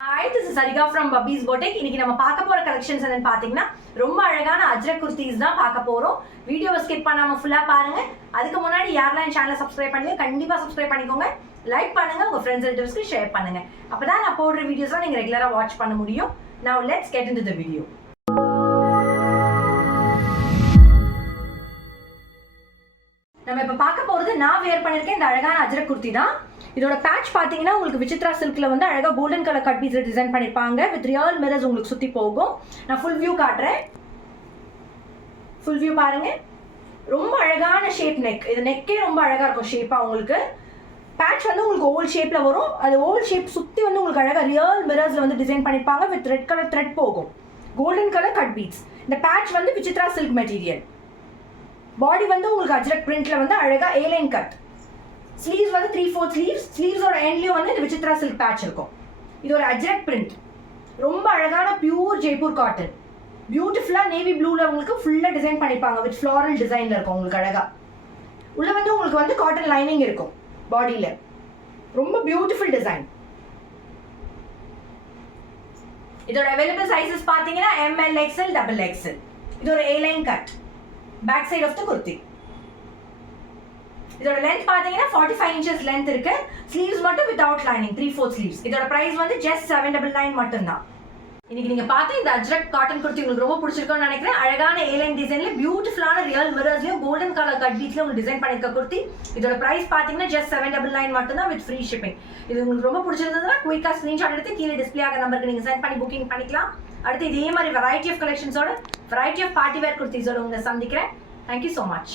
Hi, this is Sarika from Bubby's Boutique. இன்னைக்கு நம்ம பார்க்க போற கலெக்ஷன்ஸ் என்னன்னு பாத்தீங்கன்னா ரொம்ப அழகான அஜ்ரக் குர்தீஸ் தான் பார்க்க போறோம். வீடியோவை ஸ்கிப் பண்ணாம ஃபுல்லா பாருங்க. அதுக்கு முன்னாடி யாரெல்லாம் என் சேனலை சப்ஸ்கிரைப் பண்ணீங்க கண்டிப்பா சப்ஸ்கிரைப் பண்ணிக்கோங்க. லைக் பண்ணுங்க, உங்க ஃப்ரெண்ட்ஸ் ரிலேட்டிவ்ஸ்க்கு ஷேர் பண்ணுங்க. அப்பதான் நான் போடுற வீடியோஸ்லாம் நீங்க ரெகுலரா வாட்ச் பண்ண முடியும். Now let's get into the video. நம்ம இப்ப பார்க்க போறது நான் வேர் பண்ணிருக்கேன் இந்த அழகான அஜ்ரக் குர்தி தான். இதோட பேட்ச் பாத்தீங்கன்னா உங்களுக்கு விசித்ரா சில்க்ல வந்து அழகா golden colour cut piece design பண்ணிருப்பாங்க வித் ரியல் மிரர்ஸ் உங்களுக்கு சுத்தி போகும். நான் ஃபுல் வியூ காட்டுறேன். ஃபுல் வியூ பாருங்க. ரொம்ப அழகான ஷேப் நெக். இது நெக்கே ரொம்ப அழகா இருக்கும் ஷேப்பா உங்களுக்கு. பேட்ச் வந்து உங்களுக்கு ஓவல் ஷேப்ல வரும். அது ஓவல் ஷேப் சுத்தி வந்து உங்களுக்கு அழகா ரியல் மிரர்ஸ்ல வந்து டிசைன் பண்ணிருப்பாங்க வித் ரெட் கலர் த்ரெட் போகும். Golden colour cut beads. இந்த பேட்ச் வந்து விசித்ரா சில்க் மெட்டீரியல். பாடி வந்து உங்களுக்கு அஜ்ரக் பிரிண்ட்ல வந்து அழகா ஏலைன் கட். ஸ்லீவ்ஸ் வந்து 3/4 ஸ்லீவ்ஸ். ஸ்லீவ்ஸோட எண்ட்லயும் வந்து இந்த விசித்ரா சில்க் பேட்ச் இருக்கும். இது ஒரு அஜ்ரக் பிரிண்ட். ரொம்ப அழகான பியூர் ஜெய்ப்பூர் காட்டன். பியூட்டிஃபுல்லா நேவி ப்ளூல உங்களுக்கு ஃபுல்லா டிசைன் பண்ணிருப்பாங்க வித் ஃப்ளாரல் டிசைன்ல இருக்கும் உங்களுக்கு அழகா. உள்ள வந்து உங்களுக்கு வந்து காட்டன் லைனிங் இருக்கும் பாடியில. ரொம்ப பியூட்டிஃபுல் டிசைன். இதோட அவைலபிள் சைஸஸ் பாத்தீங்கன்னா ML, XL, XXL. இது ஒரு A-line cut. Back side of the kurti. இதோட லென்த் பாத்தீங்கன்னா 45 inches லென்த் இருக்கு. ஸ்லீவ்ஸ் மட்டும் வித்அவுட் லைனிங் 3/4 ஸ்லீவ்ஸ். இதோட பிரைஸ் வந்து just 799 மட்டும் தான். இன்னைக்கு நீங்க பார்த்த இந்த அஜ்ரக் காட்டன் குர்த்தி உங்களுக்கு ரொம்ப பிடிச்சிருக்கும்னு நினைக்கிறேன். அழகான A-line டிசைன்ல பியூட்டிஃபுல்லான ரியல் மிரர்ஸ்லயும் கோல்டன் கலர் கட் பீட்ஸ்ல உங்களுக்கு டிசைன் பண்ணிருக்க குர்த்தி. இதோட பிரைஸ் பாத்தீங்கன்னா just 799 மட்டும் தான் வித் ஃப்ரீ ஷிப்பிங். இது உங்களுக்கு ரொம்ப பிடிச்சிருந்ததுன்னா குயிக்கா ஸ்கிரீன்ஷாட் எடுத்து கீழே டிஸ்ப்ளே ஆகிற நம்பருக்கு நீங்க சென்ட் பண்ணி புக்கிங் பண்ணிக்கலாம். அடுத்து இதே மாதிரி வெரைட்டி ஆஃப் கலெக்ஷன்ஸோட வெரைட்டி ஆஃப் பார்ட்டி வேர் குர்த்திஸோட உங்களை சந்திக்கிறேன். Thank you so much.